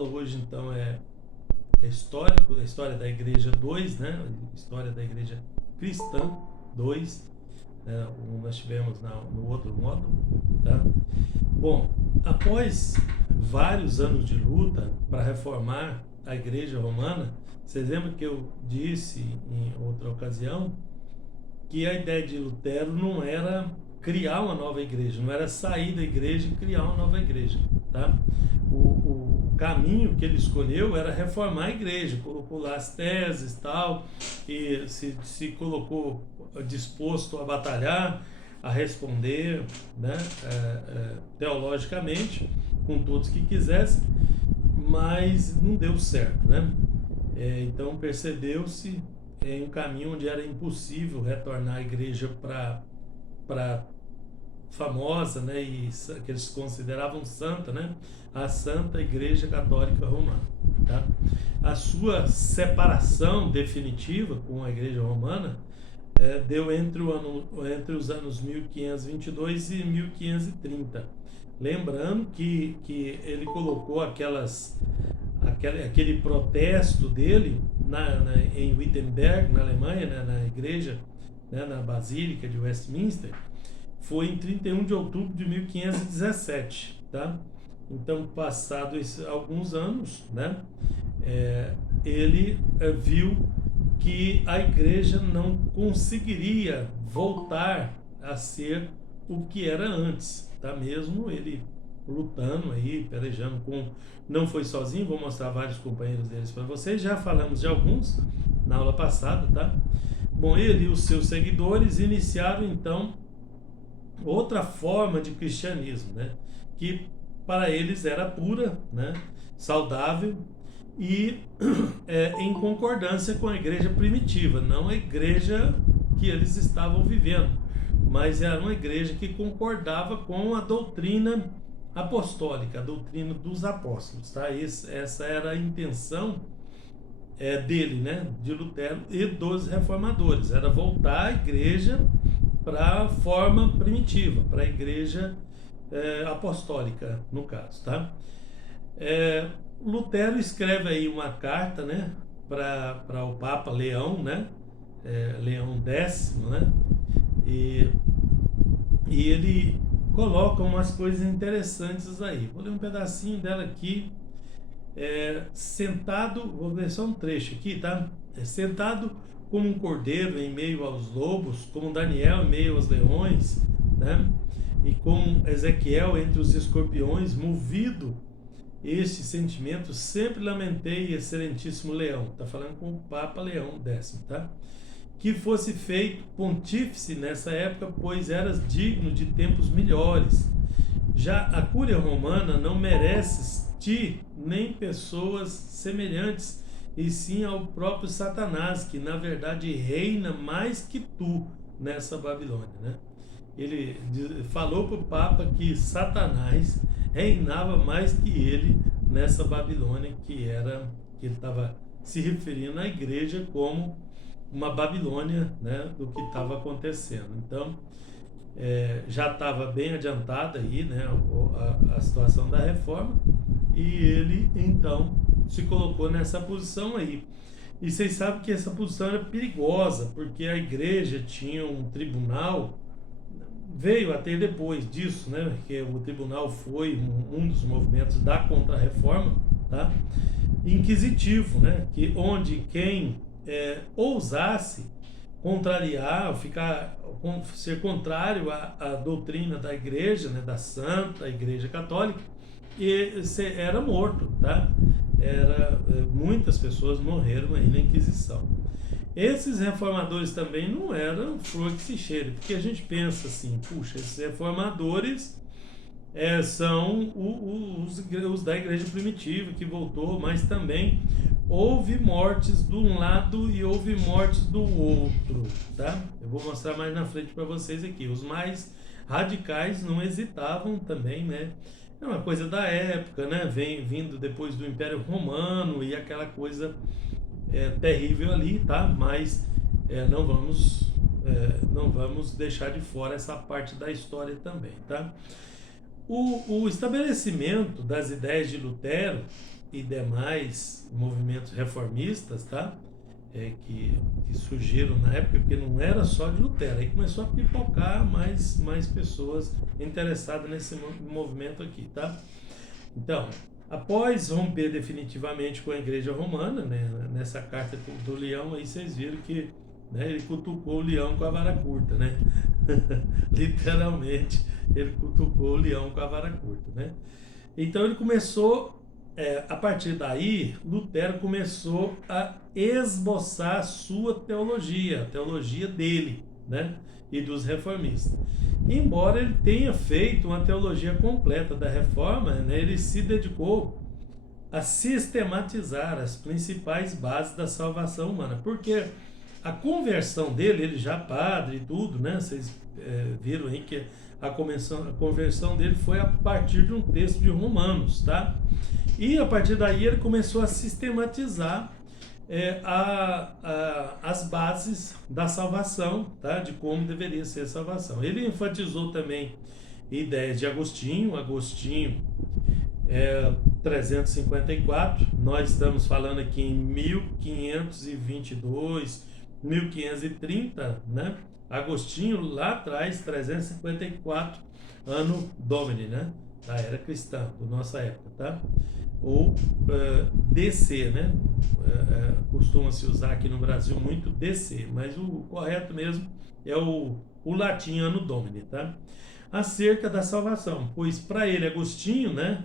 aula hoje então é histórico, a história da Igreja 2, né? História da Igreja Cristã 2, né? Nós tivemos no outro módulo, tá? Bom, após vários anos de luta para reformar a Igreja Romana, vocês lembram que eu disse em outra ocasião que a ideia de Lutero não era criar uma nova igreja, não era sair da igreja e criar uma nova igreja, tá? O caminho que ele escolheu era reformar a igreja, colocou lá as teses e tal, e se colocou disposto a batalhar, a responder, né, teologicamente, com todos que quisessem, mas não deu certo, né? Então percebeu-se em um caminho onde era impossível retornar a igreja para famosa, né, e que eles consideravam santa, né, a Santa Igreja Católica Romana, tá? A sua separação definitiva com a Igreja Romana deu entre os anos 1522 e 1530. Lembrando que ele colocou aquele protesto dele em Wittenberg, na Alemanha, né, na igreja, né, na Basílica de Westminster, foi em 31 de outubro de 1517, tá? Então, passados alguns anos, né, ele viu que a igreja não conseguiria voltar a ser o que era antes, tá? Mesmo ele lutando aí, pelejando com... Não foi sozinho, vou mostrar vários companheiros deles para vocês, já falamos de alguns na aula passada, tá? Bom, ele e os seus seguidores iniciaram então outra forma de cristianismo, né? Que para eles era pura, né? Saudável e em concordância com a igreja primitiva, não a igreja que eles estavam vivendo, mas era uma igreja que concordava com a doutrina apostólica, a doutrina dos apóstolos, tá? Essa era a intenção dele, né? De Lutero e dos reformadores, era voltar a igreja para a forma primitiva, para a igreja apostólica, no caso, tá? Lutero escreve aí uma carta, né, para o Papa Leão, né, Leão X, né, e ele coloca umas coisas interessantes aí. Vou ler um pedacinho dela aqui. Sentado, vou ler só um trecho aqui, tá? Sentado como um cordeiro em meio aos lobos, como Daniel em meio aos leões, né? E como Ezequiel entre os escorpiões, movido este sentimento, sempre lamentei, excelentíssimo Leão. Está falando com o Papa Leão X, tá? Que fosse feito pontífice nessa época, pois eras digno de tempos melhores. Já a Cúria Romana não mereces ti nem pessoas semelhantes, e sim ao próprio Satanás, que na verdade reina mais que tu nessa Babilônia, né? Ele falou para o Papa que Satanás reinava mais que ele nessa Babilônia, que ele estava se referindo à igreja como uma Babilônia, né, do que estava acontecendo. Então, já estava bem adiantada aí, né, a situação da reforma, e ele então se colocou nessa posição aí. E vocês sabem que essa posição era perigosa, porque a igreja tinha um tribunal, veio a ter depois disso, né, que o tribunal foi um dos movimentos da Contra-Reforma, tá, inquisitivo, né, que onde quem ousasse contrariar, ser contrário à doutrina da igreja, né, da Santa Igreja Católica, e era morto, tá? Muitas pessoas morreram aí na Inquisição. Esses reformadores também não eram flor que se cheire, porque a gente pensa assim, puxa, esses reformadores são os da igreja primitiva que voltou, mas também houve mortes de um lado e houve mortes do outro, tá? Eu vou mostrar mais na frente para vocês aqui. Os mais radicais não hesitavam também, né? É uma coisa da época, né? Vindo depois do Império Romano e aquela coisa terrível ali, tá? Mas não vamos deixar de fora essa parte da história também, tá? O estabelecimento das ideias de Lutero e demais movimentos reformistas, tá? Que surgiram na época, porque não era só de Lutero, aí começou a pipocar mais pessoas interessadas nesse movimento aqui, tá? Então, após romper definitivamente com a Igreja Romana, né, nessa carta do leão aí vocês viram que, né, ele cutucou o leão com a vara curta, né? Literalmente, ele cutucou o leão com a vara curta, né? Então ele começou, a partir daí, Lutero começou a esboçar a sua teologia, a teologia dele, né? E dos reformistas. Embora ele tenha feito uma teologia completa da reforma, né, ele se dedicou a sistematizar as principais bases da salvação humana, porque a conversão dele, ele já padre e tudo, né? Vocês viram aí que a conversão dele foi a partir de um texto de Romanos, tá? E a partir daí ele começou a sistematizar as bases da salvação, tá? De como deveria ser a salvação. Ele enfatizou também ideias de Agostinho, 354, nós estamos falando aqui em 1522, 1530, né? Agostinho lá atrás, 354 ano Domini, né? Da era cristã, da nossa época, tá? Ou DC, né? Costuma-se usar aqui no Brasil muito DC, mas o correto mesmo é o latim Anno Domini, tá? Acerca da salvação, pois para ele, Agostinho, né?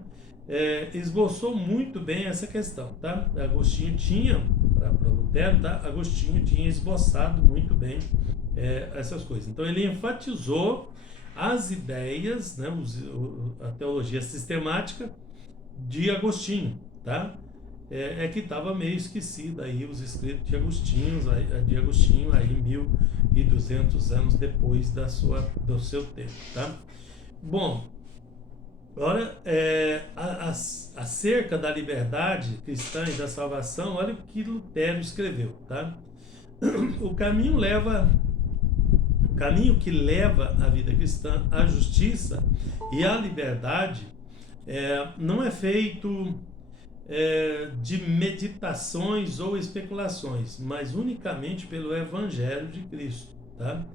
Esboçou muito bem essa questão, tá? Agostinho tinha, para Lutero, tá? Agostinho tinha esboçado muito bem essas coisas. Então ele enfatizou as ideias, né? A teologia sistemática de Agostinho, tá? Que estava meio esquecida aí os escritos de Agostinho aí 1200 anos depois do seu tempo, tá? Bom, agora, acerca da liberdade cristã e da salvação, olha o que Lutero escreveu, tá? O caminho que leva a vida cristã à justiça e à liberdade não é feito de meditações ou especulações, mas unicamente pelo Evangelho de Cristo, tá?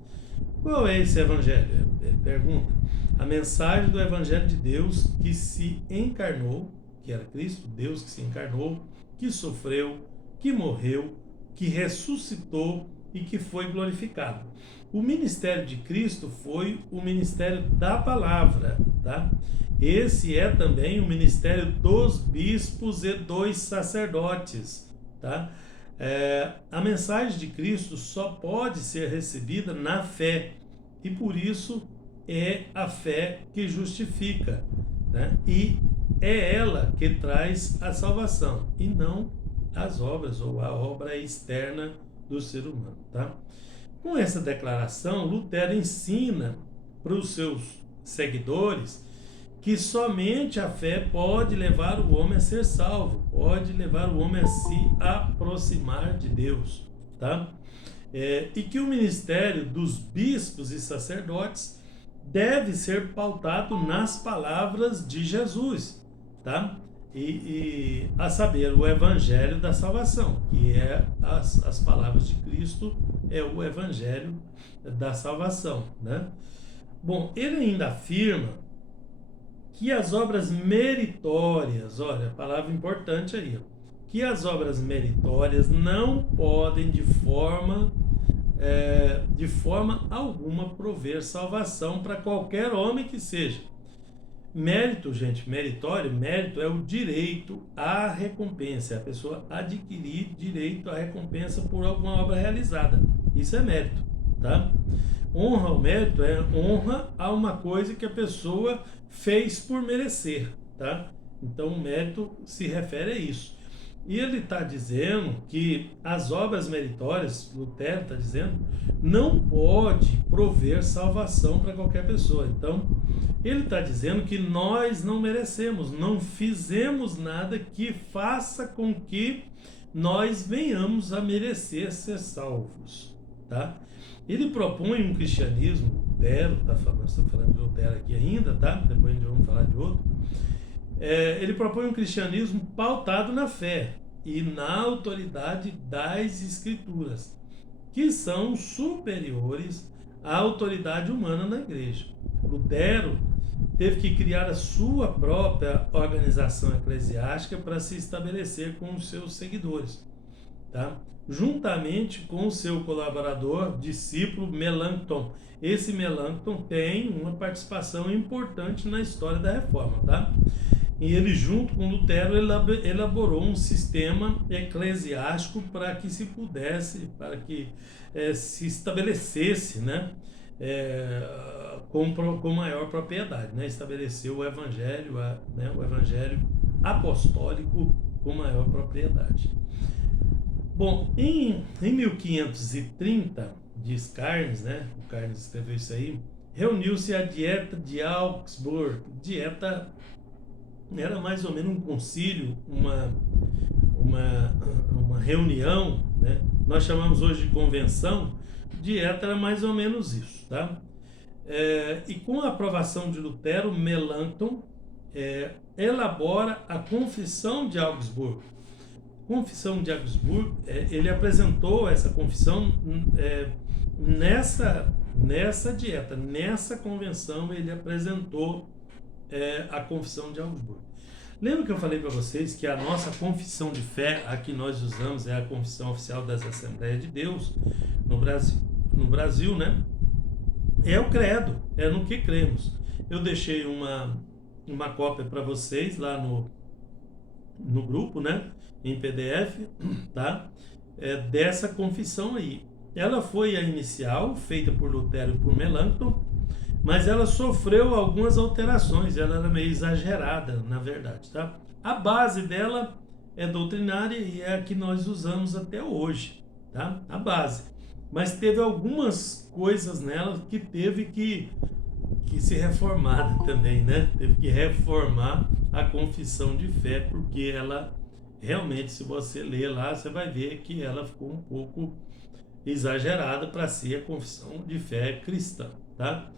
Qual é esse Evangelho? Ele pergunta. A mensagem do Evangelho de Deus que se encarnou, que era Cristo, Deus que se encarnou, que sofreu, que morreu, que ressuscitou e que foi glorificado. O ministério de Cristo foi o ministério da palavra, tá? Esse é também o ministério dos bispos e dos sacerdotes, tá? A mensagem de Cristo só pode ser recebida na fé, e por isso é a fé que justifica, né? E é ela que traz a salvação, e não as obras ou a obra externa do ser humano, tá? Com essa declaração, Lutero ensina para os seus seguidores que somente a fé pode levar o homem a ser salvo, pode levar o homem a se aproximar de Deus, tá? E que o ministério dos bispos e sacerdotes deve ser pautado nas palavras de Jesus, tá? E a saber, o evangelho da salvação, que é as palavras de Cristo, é o evangelho da salvação, né? Bom, ele ainda afirma que as obras meritórias, olha, a palavra importante aí, que as obras meritórias não podem de forma alguma prover salvação para qualquer homem que seja. Mérito, gente, mérito é o direito à recompensa, é a pessoa adquirir direito à recompensa por alguma obra realizada. Isso é mérito, tá? Honra, o mérito é honra a uma coisa que a pessoa fez por merecer, tá? Então o mérito se refere a isso. E ele está dizendo que as obras meritórias, Lutero está dizendo, não pode prover salvação para qualquer pessoa. Então, ele está dizendo que nós não merecemos, não fizemos nada que faça com que nós venhamos a merecer ser salvos, tá? Ele propõe um cristianismo, Lutero, está falando de Lutero aqui ainda, tá? Depois a gente vamos falar de outro. Ele propõe um cristianismo pautado na fé e na autoridade das Escrituras, que são superiores à autoridade humana na igreja. Lutero teve que criar a sua própria organização eclesiástica para se estabelecer com os seus seguidores, tá? Juntamente com o seu colaborador, discípulo Melanchthon. Esse Melanchthon tem uma participação importante na história da Reforma, tá? E ele, junto com Lutero, elaborou um sistema eclesiástico para que se pudesse, para que se estabelecesse, né, com maior propriedade, né, estabeleceu o evangelho, né, o evangelho apostólico com maior propriedade. Bom, em 1530, diz Carnes, né, o Carnes escreveu isso aí, reuniu-se a Dieta de Augsburg. Dieta era mais ou menos um concílio, uma reunião, né? Nós chamamos hoje de convenção. Dieta era mais ou menos isso, tá? E com a aprovação de Lutero, Melanchthon elabora a Confissão de Augsburgo. Confissão de Augsburgo, ele apresentou essa confissão nessa dieta, nessa convenção ele apresentou a Confissão de Augsburgo. Lembra que eu falei para vocês que a nossa confissão de fé, a que nós usamos, é a Confissão Oficial das Assembleias de Deus no Brasil, né? É o credo, é no que cremos. Eu deixei uma cópia para vocês lá no grupo, né? Em PDF, tá? Dessa confissão aí. Ela foi a inicial, feita por Lutero e por Melanchthon, mas ela sofreu algumas alterações, ela era meio exagerada, na verdade, tá? A base dela é doutrinária e é a que nós usamos até hoje, tá? A base. Mas teve algumas coisas nela que teve que se reformar também, né? Teve que reformar a confissão de fé, porque ela realmente, se você ler lá, você vai ver que ela ficou um pouco exagerada para ser a confissão de fé cristã, tá?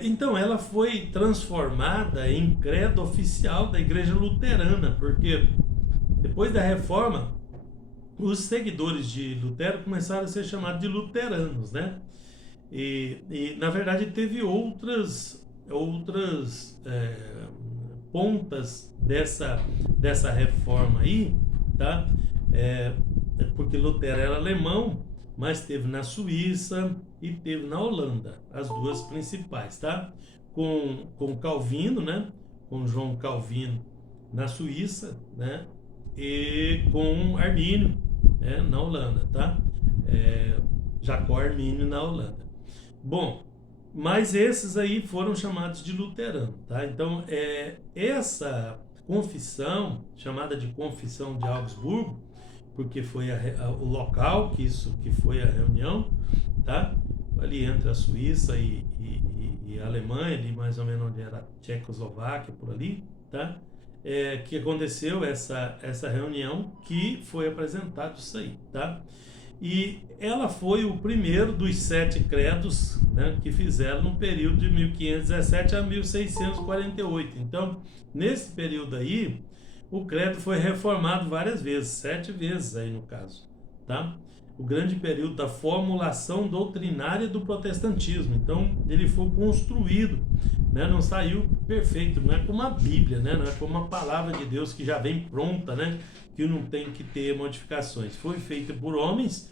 Então ela foi transformada em credo oficial da Igreja Luterana, porque depois da Reforma, os seguidores de Lutero começaram a ser chamados de luteranos, né? E na verdade teve outras pontas dessa reforma aí, tá? Porque Lutero era alemão, mas teve na Suíça e teve na Holanda, as duas principais, tá? Com Calvino, né? Com João Calvino na Suíça, né? E com Armínio, na Holanda, tá? Jacó Armínio na Holanda. Bom, mas esses aí foram chamados de luterano, tá? Então, essa confissão, chamada de Confissão de Augsburgo, porque foi o local que foi a reunião, tá? Ali entre a Suíça e a Alemanha, ali mais ou menos onde era a Tchecoslováquia, por ali, tá? Que aconteceu essa reunião, que foi apresentado isso aí, tá? E ela foi o primeiro dos 7 credos, né, que fizeram no período de 1517 a 1648. Então, nesse período aí, o credo foi reformado várias vezes, 7 vezes aí no caso, tá? O grande período da formulação doutrinária do protestantismo. Então, ele foi construído, né? Não saiu perfeito, não é como a Bíblia, né? Não é como a palavra de Deus que já vem pronta, né? Que não tem que ter modificações. Foi feita por homens,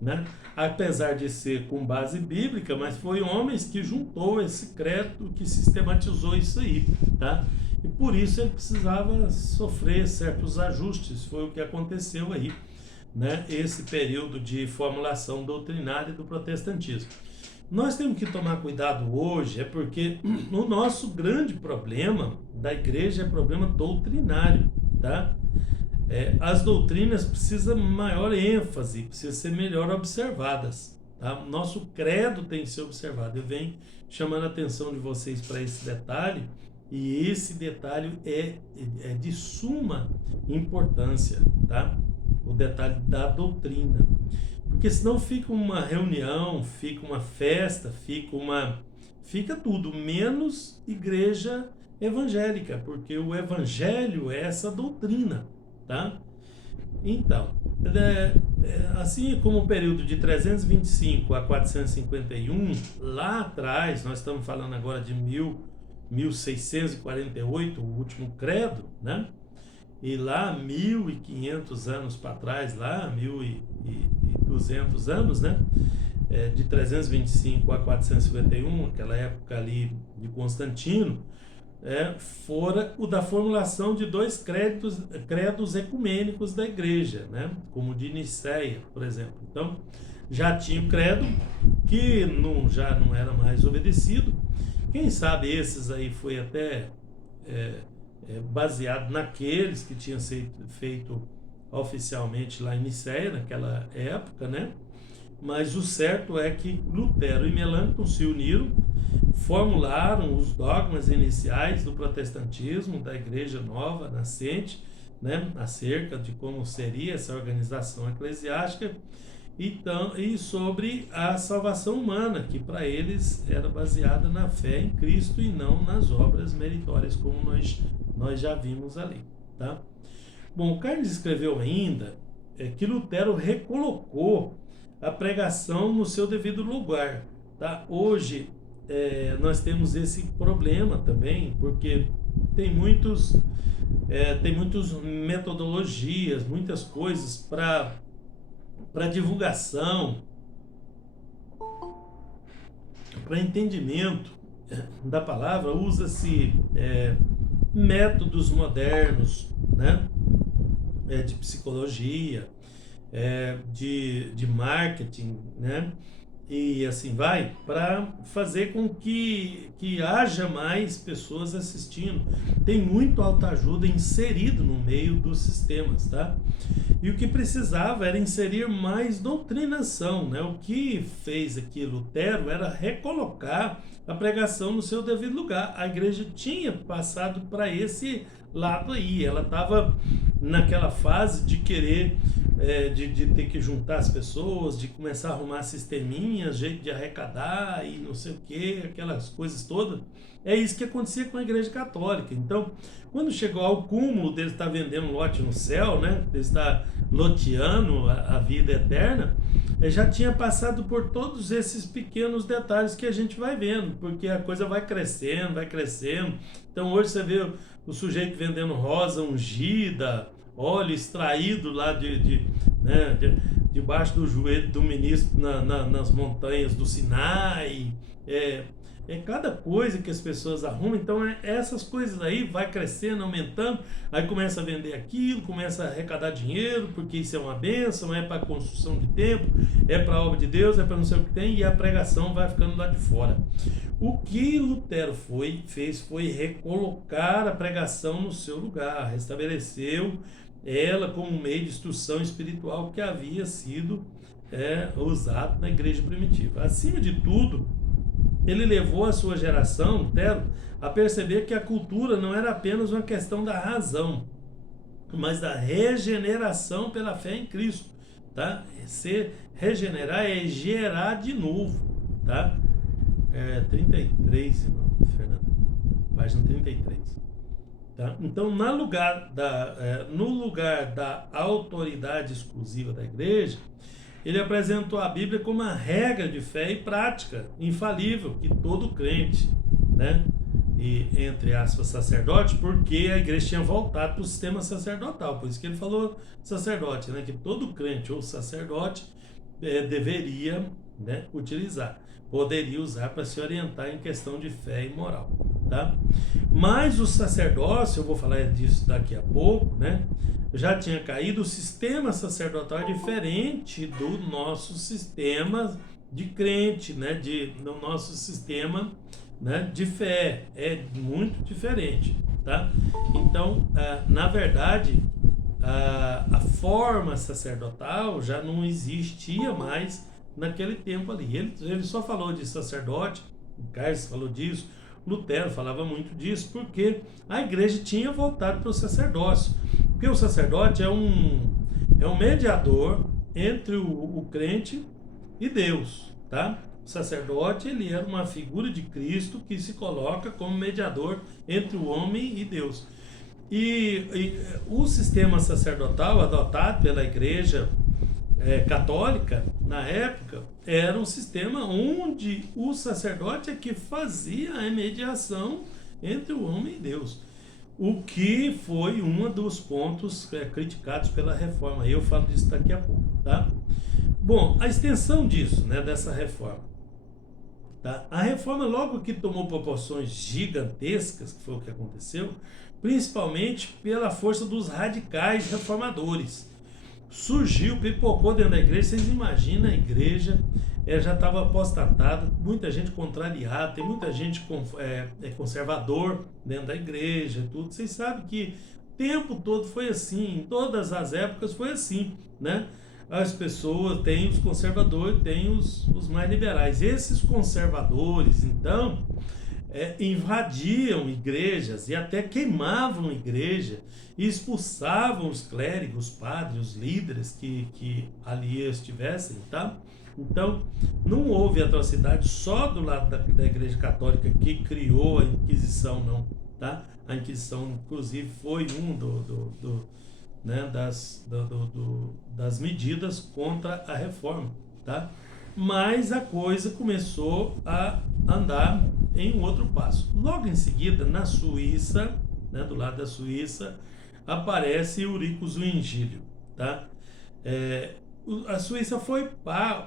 né? Apesar de ser com base bíblica, mas foi homens que juntou esse credo, que sistematizou isso aí, tá? E por isso ele precisava sofrer certos ajustes, foi o que aconteceu aí, né? Esse período de formulação doutrinária do protestantismo. Nós temos que tomar cuidado hoje, porque o nosso grande problema da igreja é problema doutrinário, tá? As doutrinas precisam maior ênfase, precisam ser melhor observadas, tá? Nosso credo tem que ser observado. Eu venho chamando a atenção de vocês para esse detalhe, e esse detalhe é de suma importância, tá? O detalhe da doutrina. Porque senão fica uma reunião, fica uma festa, fica tudo, menos igreja evangélica, porque o evangelho é essa doutrina, tá? Então, assim como o período de 325 a 451, lá atrás, nós estamos falando agora de 1648, o último credo, né? E lá 1500 anos para trás, lá 1200 anos, né? De 325 a 451, aquela época ali de Constantino, fora o da formulação de dois credos ecumênicos da igreja, né? Como o de Nicéia, por exemplo. Então, já tinha o credo que já não era mais obedecido. Quem sabe esses aí foi até baseado naqueles que tinham sido feito oficialmente lá em Nicéia, naquela época, né? Mas o certo é que Lutero e Melanchthon se uniram, formularam os dogmas iniciais do protestantismo, da Igreja Nova nascente, né, acerca de como seria essa organização eclesiástica, e sobre a salvação humana, que para eles era baseada na fé em Cristo e não nas obras meritórias, como nós já vimos ali. Tá? Bom, Carnes escreveu ainda que Lutero recolocou a pregação no seu devido lugar. Tá? Hoje nós temos esse problema também, porque tem muitas metodologias, muitas coisas para divulgação, para entendimento da palavra. Usa-se métodos modernos, né? De psicologia, de marketing, né? E assim vai, para fazer com que haja mais pessoas assistindo. Tem muito autoajuda inserido no meio dos sistemas, tá? E o que precisava era inserir mais doutrinação, né? O que fez aqui Lutero era recolocar a pregação no seu devido lugar. A igreja tinha passado para esse lado aí, ela estava naquela fase de querer de ter que juntar as pessoas, de começar a arrumar sisteminhas, jeito de arrecadar e não sei o que, aquelas coisas todas. É isso que acontecia com a igreja católica. Então, quando chegou ao cúmulo dele estar vendendo lote no céu, né, dele estar loteando a vida eterna, já tinha passado por todos esses pequenos detalhes que a gente vai vendo, porque a coisa vai crescendo, vai crescendo. Então hoje você vê o sujeito vendendo rosa ungida, óleo extraído lá debaixo do joelho do ministro nas montanhas do Sinai. Cada coisa que as pessoas arrumam. Então essas coisas aí vai crescendo, aumentando, aí começa a vender aquilo, começa a arrecadar dinheiro, porque isso é uma bênção, é para construção de templo, é para a obra de Deus, é para não sei o que tem, e a pregação vai ficando lá de fora. O que Lutero fez foi recolocar a pregação no seu lugar, restabeleceu ela como meio de instrução espiritual que havia sido usado na igreja primitiva. Acima de tudo, ele levou a sua geração, Lutero, a perceber que a cultura não era apenas uma questão da razão, mas da regeneração pela fé em Cristo. Tá? Se regenerar é gerar de novo. Tá? 33, irmão, Fernando, página 33. Tá? Então, no lugar da autoridade exclusiva da igreja, ele apresentou a Bíblia como uma regra de fé e prática infalível que todo crente, né, e entre aspas sacerdote, porque a igreja tinha voltado para o sistema sacerdotal, por isso que ele falou sacerdote, né, que todo crente ou sacerdote deveria, né, poderia usar para se orientar em questão de fé e moral, tá? Mas o sacerdócio, eu vou falar disso daqui a pouco, né? Já tinha caído. O sistema sacerdotal é diferente do nosso sistema de crente, né? Do nosso sistema, né, de fé, é muito diferente, tá? Então, na verdade, a forma sacerdotal já não existia mais naquele tempo ali. Ele só falou de sacerdote, o Carlos falou disso, Lutero falava muito disso, porque a igreja tinha voltado para o sacerdócio. Porque o sacerdote é um mediador entre o crente e Deus, tá? O sacerdote, ele era uma figura de Cristo que se coloca como mediador entre o homem e Deus. E o sistema sacerdotal adotado pela Igreja católica, na época, era um sistema onde o sacerdote é que fazia a mediação entre o homem e Deus. O que foi um dos pontos criticados pela reforma. Eu falo disso daqui a pouco, tá? Bom, a extensão disso, né, dessa reforma. Tá? A reforma logo que tomou proporções gigantescas, que foi o que aconteceu, principalmente pela força dos radicais reformadores. Surgiu, pipocou dentro da igreja. Vocês imaginam, a igreja já estava apostatada, muita gente contrariada, tem muita gente conservador dentro da igreja, tudo. Vocês sabem que o tempo todo foi assim, em todas as épocas foi assim, né? As pessoas têm os conservadores, têm os mais liberais. Esses conservadores, então, invadiam igrejas e até queimavam igreja e expulsavam os clérigos, os padres, os líderes que ali estivessem, tá? Então, não houve atrocidade só do lado da Igreja Católica que criou a Inquisição, não, tá? A Inquisição, inclusive, foi das medidas contra a reforma, tá? Mas a coisa começou a andar em um outro passo. Logo em seguida, na Suíça, né, do lado da Suíça, aparece Eurico Zwingli, tá? A Suíça foi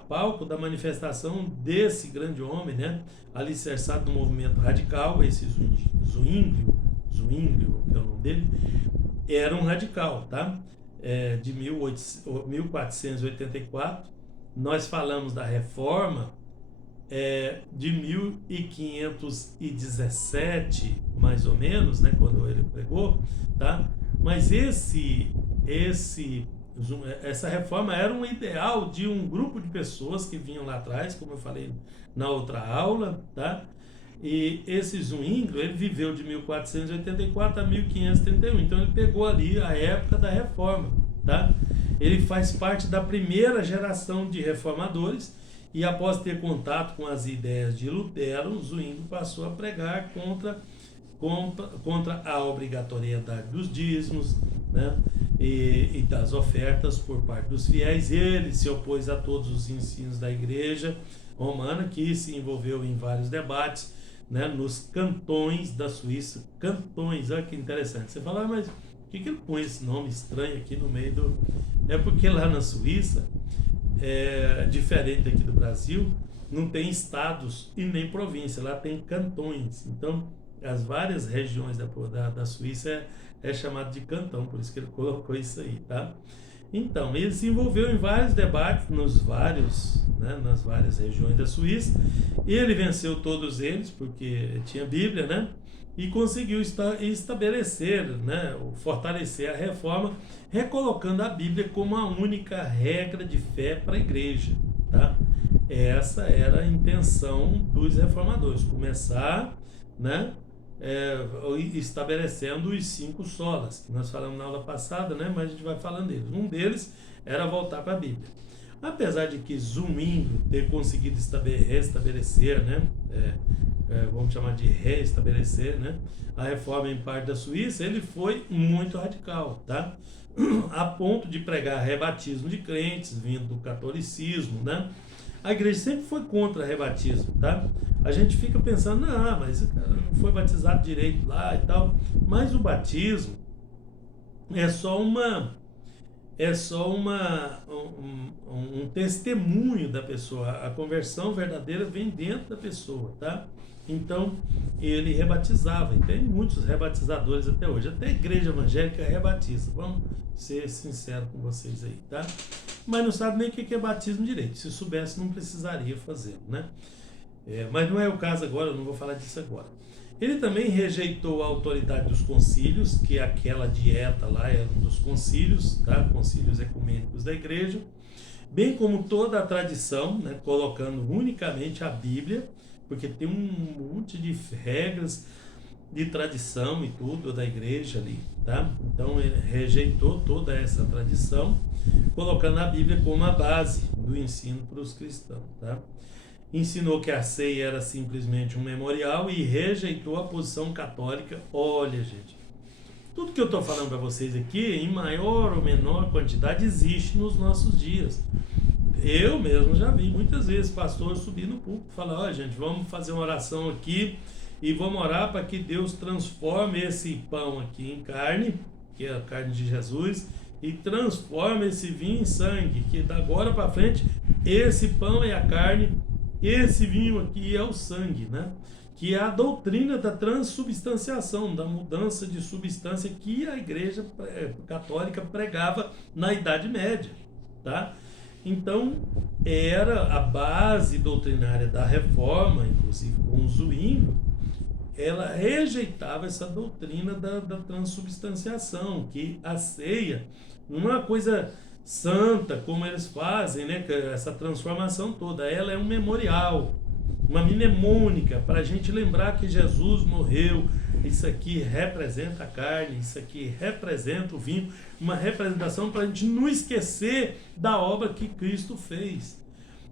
palco da manifestação desse grande homem, né, alicerçado no movimento radical. Esse Zwingli, que é o nome dele, era um radical, tá? De 1484. Nós falamos da reforma de 1517, mais ou menos, né, quando ele pregou, tá? Mas essa reforma era um ideal de um grupo de pessoas que vinham lá atrás, como eu falei na outra aula, tá? E esse Zwingli, ele viveu de 1484 a 1531, então ele pegou ali a época da reforma, tá? Ele faz parte da primeira geração de reformadores e, após ter contato com as ideias de Lutero, Zwingli passou a pregar contra a obrigatoriedade dos dízimos, né, e das ofertas por parte dos fiéis. Ele se opôs a todos os ensinos da Igreja Romana, que se envolveu em vários debates, né, nos cantões da Suíça. Cantões, olha que interessante. Você fala, mas por que ele põe esse nome estranho aqui no meio do... É porque lá na Suíça, diferente aqui do Brasil, não tem estados e nem província, lá tem cantões. Então, as várias regiões da Suíça é chamado de cantão, por isso que ele colocou isso aí, tá? Então, ele se envolveu em vários debates nas várias regiões da Suíça. Ele venceu todos eles, porque tinha Bíblia, né? E conseguiu estabelecer, né, fortalecer a reforma, recolocando a Bíblia como a única regra de fé para a igreja, tá? Essa era a intenção dos reformadores, começar, né, estabelecendo os 5 solas, que nós falamos na aula passada, né, mas a gente vai falando deles. Um deles era voltar para a Bíblia. Apesar de que Zwingli ter conseguido restabelecer, né, vamos chamar de reestabelecer, né, a reforma em parte da Suíça, ele foi muito radical, tá? A ponto de pregar rebatismo de crentes vindo do catolicismo, né? A igreja sempre foi contra rebatismo, tá? A gente fica pensando, não, mas o cara não foi batizado direito lá e tal. Mas o batismo é só um testemunho da pessoa. A conversão verdadeira vem dentro da pessoa, tá? Então, ele rebatizava. E tem muitos rebatizadores até hoje. Até a igreja evangélica rebatiza. Vamos ser sinceros com vocês aí, tá? Mas não sabe nem o que é batismo direito. Se soubesse, não precisaria fazer, né? Mas não é o caso agora, eu não vou falar disso agora. Ele também rejeitou a autoridade dos concílios, que aquela dieta lá era um dos concílios, tá? Concílios ecumênicos da igreja, bem como toda a tradição, né? Colocando unicamente a Bíblia, porque tem um monte de regras de tradição e tudo da igreja ali, tá? Então ele rejeitou toda essa tradição, colocando a Bíblia como a base do ensino para os cristãos, tá? ensinou que a ceia era simplesmente um memorial e rejeitou a posição católica. Olha, gente, tudo que eu estou falando para vocês aqui, em maior ou menor quantidade, existe nos nossos dias. Eu mesmo já vi muitas vezes pastor subir no púlpito e falar: olha, gente, vamos fazer uma oração aqui e vamos orar para que Deus transforme esse pão aqui em carne, que é a carne de Jesus, e transforme esse vinho em sangue, que da agora para frente esse pão é a carne, esse vinho aqui é o sangue, né? Que é a doutrina da transubstanciação, da mudança de substância que a Igreja Católica pregava na Idade Média, tá? Então, era a base doutrinária da Reforma, inclusive com Zwinglio. Ela rejeitava essa doutrina da transubstanciação, que a ceia não é uma coisa santa como eles fazem, né? Essa transformação toda, ela é um memorial, uma mnemônica para a gente lembrar que Jesus morreu. Isso aqui representa a carne, isso aqui representa o vinho, uma representação para a gente não esquecer da obra que Cristo fez.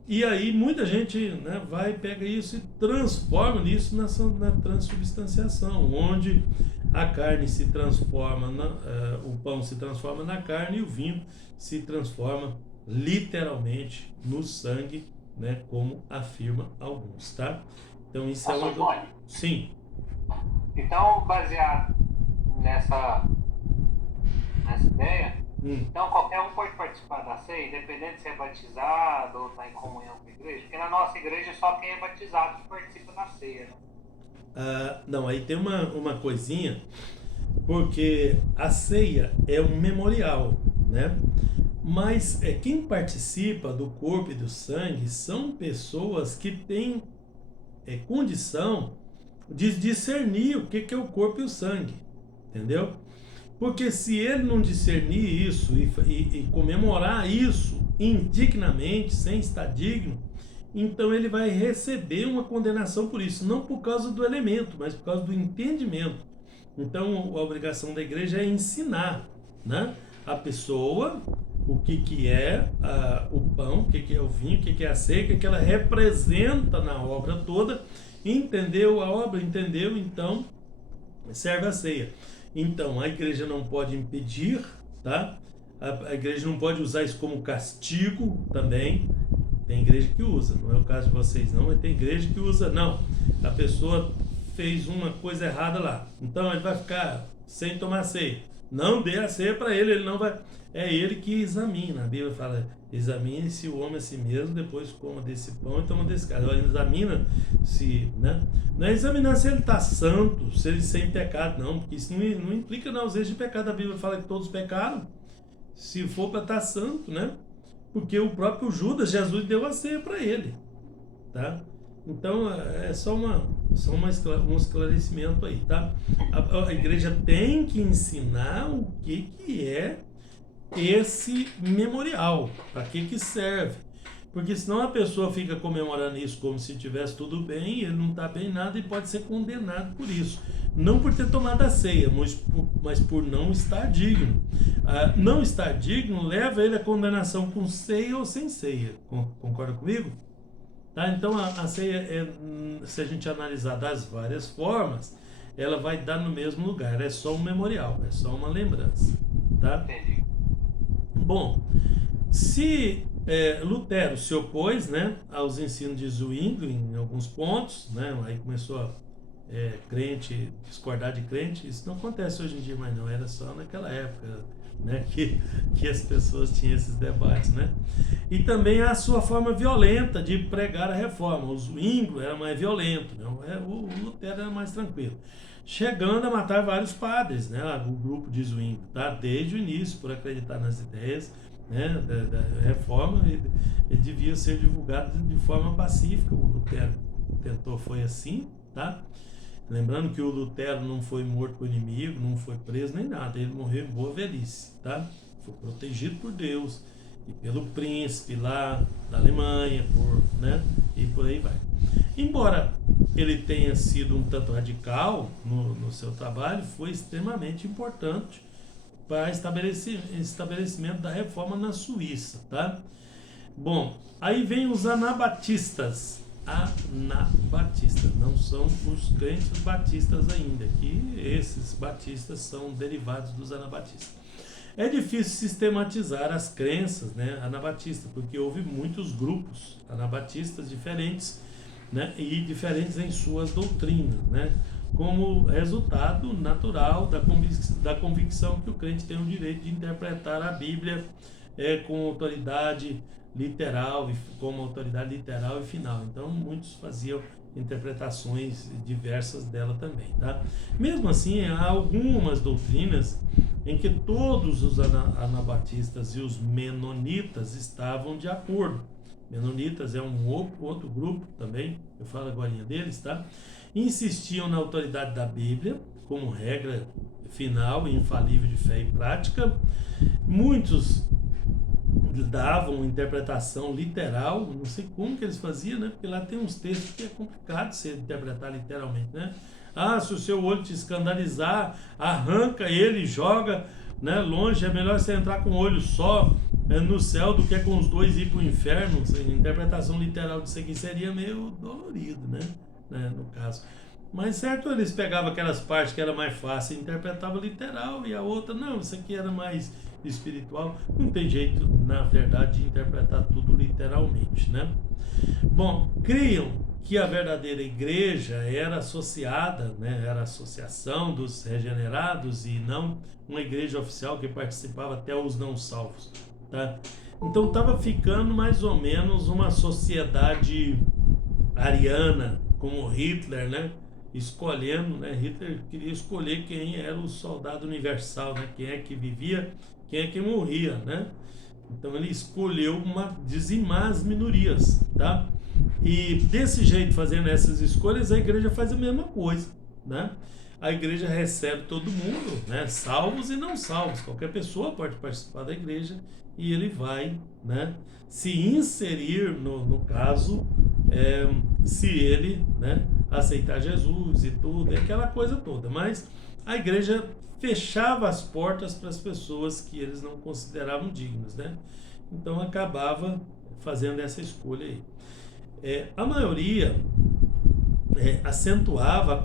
E aí muita gente, né, vai, pega isso e transforma nisso na transubstanciação, onde a carne se transforma, o pão se transforma na carne e o vinho se transforma literalmente no sangue, né, como afirma alguns, tá? Então isso é uma... Sim. Então, baseado nessa ideia, então qualquer um pode participar da ceia, independente se é batizado ou está em comunhão com a igreja, porque na nossa igreja só quem é batizado que participa da ceia, né? Não, aí tem uma coisinha, porque a ceia é um memorial, né? Mas quem participa do corpo e do sangue são pessoas que têm condição de discernir o que é o corpo e o sangue, entendeu? Porque se ele não discernir isso e comemorar isso indignamente, sem estar digno, então ele vai receber uma condenação por isso, não por causa do elemento, mas por causa do entendimento. Então a obrigação da igreja é ensinar, né, a pessoa o que é o pão, o que é o vinho, o que é a ceia, o que ela representa na obra toda. Entendeu a obra? Entendeu? Então serve a ceia. Então a igreja não pode impedir, tá? A igreja não pode usar isso como castigo também. Tem igreja que usa, não é o caso de vocês não, mas tem igreja que usa, não. A pessoa fez uma coisa errada lá, então ele vai ficar sem tomar ceia. Não dê a ceia para ele, ele não vai. É ele que examina. A Bíblia fala: examine-se o homem a si mesmo, depois coma desse pão e toma desse cálice. Ele examina se, né? Não é examinar se ele está santo, se ele sem pecado, não, porque isso não implica na ausência de pecado. A Bíblia fala que todos pecaram, se for para estar santo, né? Porque o próprio Judas, Jesus deu a ceia para ele, tá? Então é só um esclarecimento aí, tá? A igreja tem que ensinar o que é esse memorial, para que serve. Porque senão a pessoa fica comemorando isso como se tivesse tudo bem, e ele não está bem nada e pode ser condenado por isso. Não por ter tomado a ceia, mas por não estar digno. Não estar digno leva ele à condenação com ceia ou sem ceia. Concorda comigo? Tá? Então a ceia, se a gente analisar das várias formas, ela vai dar no mesmo lugar. É só um memorial, é só uma lembrança. Tá? Entendi. Bom, se Lutero se opôs, né, aos ensinos de Zwinglio em alguns pontos, né, aí começou a crente discordar de crente. Isso não acontece hoje em dia mais não, era só naquela época, né, que as pessoas tinham esses debates, né? E também a sua forma violenta de pregar a reforma. O Zwinglio era mais violento, né? O Lutero era mais tranquilo, chegando a matar vários padres, né? O grupo de Zwinglio, tá? Desde o início, por acreditar nas ideias, né, da reforma, ele devia ser divulgado de forma pacífica. O Lutero tentou, foi assim, tá? Lembrando que o Lutero não foi morto por inimigo, não foi preso nem nada, ele morreu em boa velhice, tá? Foi protegido por Deus e pelo príncipe lá da Alemanha, né? E por aí vai. Embora ele tenha sido um tanto radical no seu trabalho, foi extremamente importante para estabelecimento da reforma na Suíça, tá? Bom, aí vem os anabatistas. anabatistas, não são os crentes batistas ainda, que esses batistas são derivados dos anabatistas. É difícil sistematizar as crenças, né, anabatistas, porque houve muitos grupos anabatistas diferentes, né, e diferentes em suas doutrinas, né, como resultado natural da convicção que o crente tem o direito de interpretar a Bíblia com autoridade literal, como autoridade literal e final. Então, muitos faziam interpretações diversas dela também, tá? Mesmo assim, há algumas doutrinas em que todos os anabatistas e os menonitas estavam de acordo. Menonitas é um outro grupo também, eu falo agora deles, tá? Insistiam na autoridade da Bíblia como regra final e infalível de fé e prática. Muitos davam interpretação literal, não sei como que eles faziam, né? Porque lá tem uns textos que é complicado você interpretar literalmente, né? Ah, se o seu olho te escandalizar, arranca ele e joga, né, longe, é melhor você entrar com um olho só no céu do que com os dois ir para o inferno. A interpretação literal disso aqui seria meio dolorido, né? No caso. Mas certo, eles pegavam aquelas partes que era mais fácil e interpretavam literal, e a outra, não, isso aqui era mais espiritual. Não tem jeito, na verdade, de interpretar tudo literalmente, né? Bom, criam que a verdadeira igreja era associada, né, era a associação dos regenerados e não uma igreja oficial que participava até os não salvos, tá? Então estava ficando mais ou menos uma sociedade ariana, como Hitler, né? Escolhendo, né? Hitler queria escolher quem era o soldado universal, né? Quem é que vivia, quem é que morria, né? Então ele escolheu dizimar as minorias, tá? E desse jeito, fazendo essas escolhas, a igreja faz a mesma coisa, né? A igreja recebe todo mundo, né? Salvos e não salvos. Qualquer pessoa pode participar da igreja e ele vai, né, se inserir no caso, se ele, né, aceitar Jesus e tudo, aquela coisa toda. Mas a igreja fechava as portas para as pessoas que eles não consideravam dignas, né? Então acabava fazendo essa escolha aí. A maioria acentuava a